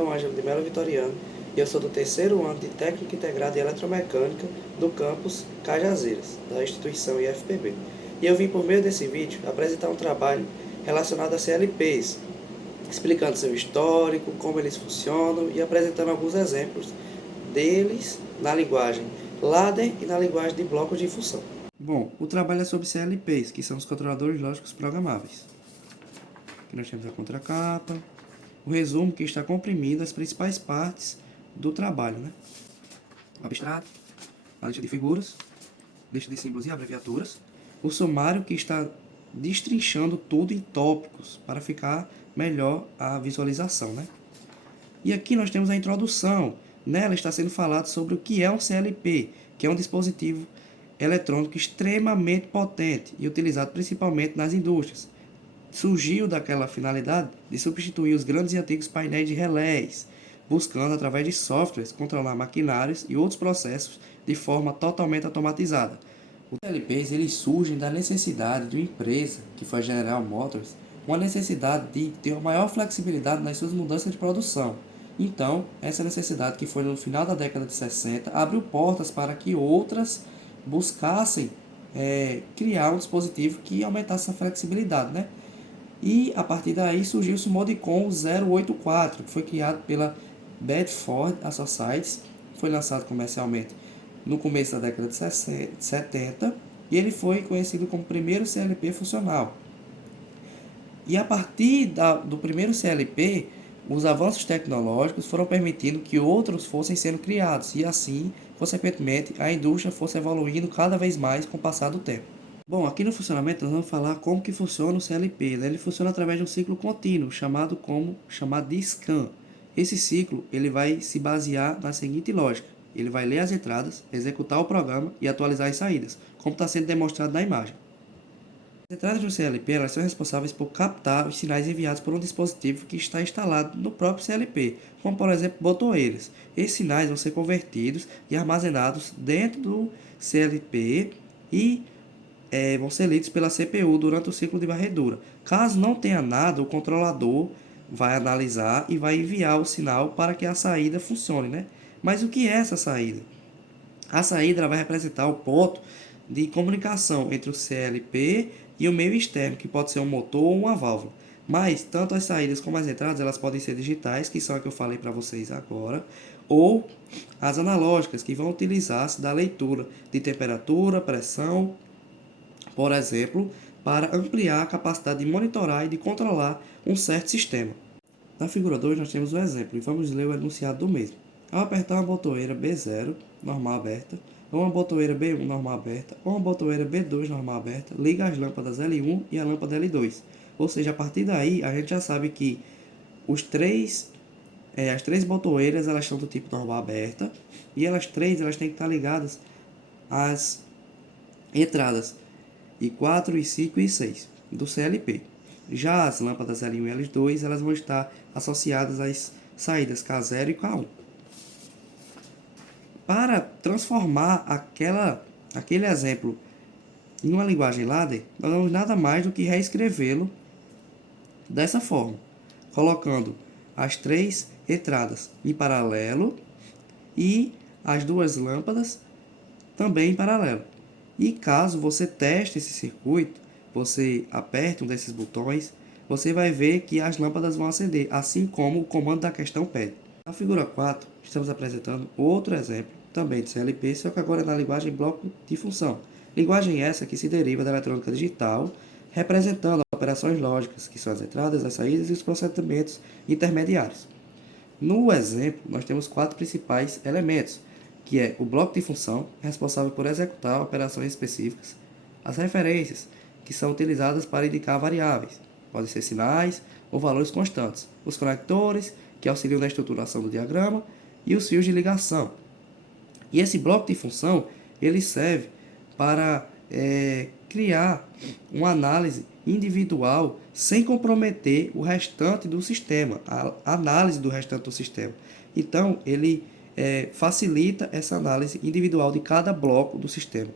Leão Ângelo de Melo Vitoriano e eu sou do terceiro ano de Técnica Integrada em Eletromecânica do campus Cajazeiras, da instituição IFPB. E eu vim por meio desse vídeo apresentar um trabalho relacionado a CLPs, explicando seu histórico, como eles funcionam e apresentando alguns exemplos deles na linguagem ladder e na linguagem de blocos de função. Bom, o trabalho é sobre CLPs, que são os controladores lógicos programáveis. Aqui nós temos a contracapa, o resumo que está comprimido as principais partes do trabalho, né? O abstrato, a lista de figuras, lista de símbolos e abreviaturas, o sumário que está destrinchando tudo em tópicos para ficar melhor a visualização, né? E aqui nós temos a introdução. Nela está sendo falado sobre o que é um CLP, que é um dispositivo eletrônico extremamente potente e utilizado principalmente nas indústrias. Surgiu daquela finalidade de substituir os grandes e antigos painéis de relés, buscando, através de softwares, controlar maquinários e outros processos de forma totalmente automatizada. Os CLPs eles surgem da necessidade de uma empresa, que foi a General Motors, uma necessidade de ter uma maior flexibilidade nas suas mudanças de produção. Então, essa necessidade, que foi no final da década de 60, abriu portas para que outras buscassem criar um dispositivo que aumentasse essa flexibilidade, né? E a partir daí surgiu-se o Modicon 084, que foi criado pela Bedford Associates, foi lançado comercialmente no começo da década de 70, e ele foi conhecido como o primeiro CLP funcional. E a partir do primeiro CLP, os avanços tecnológicos foram permitindo que outros fossem sendo criados, e assim, consequentemente, a indústria fosse evoluindo cada vez mais com o passar do tempo. Bom, aqui no funcionamento nós vamos falar como que funciona o CLP, né? Ele funciona através de um ciclo contínuo, chamado de scan. Esse ciclo ele vai se basear na seguinte lógica: ele vai ler as entradas, executar o programa e atualizar as saídas, como está sendo demonstrado na imagem. As entradas do CLP elas são responsáveis por captar os sinais enviados por um dispositivo que está instalado no próprio CLP, como por exemplo botoeiras. Esses sinais vão ser convertidos e armazenados dentro do CLP e vão ser lidos pela CPU durante o ciclo de varredura. Caso não tenha nada, o controlador vai analisar e vai enviar o sinal para que a saída funcione, né? Mas o que é essa saída? A saída ela vai representar o ponto de comunicação entre o CLP e o meio externo, que pode ser um motor ou uma válvula. Mas tanto as saídas como as entradas elas podem ser digitais, que são a que eu falei para vocês agora, ou as analógicas, que vão utilizar-se da leitura de temperatura, pressão, por exemplo, para ampliar a capacidade de monitorar e de controlar um certo sistema. Na figura 2 nós temos um exemplo e vamos ler o enunciado do mesmo. Ao apertar uma botoeira B0, normal aberta, ou uma botoeira B1 normal aberta, ou uma botoeira B2 normal aberta, liga as lâmpadas L1 e a lâmpada L2. Ou seja, a partir daí a gente já sabe que as três botoeiras elas são do tipo normal aberta e elas têm que estar ligadas às entradas I4, I5 e I6 do CLP. Já as lâmpadas L1 e L2 elas vão estar associadas às saídas K0 e K1. Para transformar aquele exemplo em uma linguagem ladder, nós vamos nada mais do que reescrevê-lo dessa forma, colocando as três entradas em paralelo e as duas lâmpadas também em paralelo. E caso você teste esse circuito, você aperte um desses botões, você vai ver que as lâmpadas vão acender, assim como o comando da questão pede. Na figura 4, estamos apresentando outro exemplo, também de CLP, só que agora é na linguagem bloco de função. Linguagem essa que se deriva da eletrônica digital, representando operações lógicas, que são as entradas, as saídas e os procedimentos intermediários. No exemplo, nós temos 4 principais elementos, que é o bloco de função, responsável por executar operações específicas, as referências, que são utilizadas para indicar variáveis, podem ser sinais ou valores constantes, os conectores, que auxiliam na estruturação do diagrama, e os fios de ligação. E esse bloco de função, ele serve para criar uma análise individual sem comprometer o restante do sistema, a análise do restante do sistema. Então, ele facilita essa análise individual de cada bloco do sistema.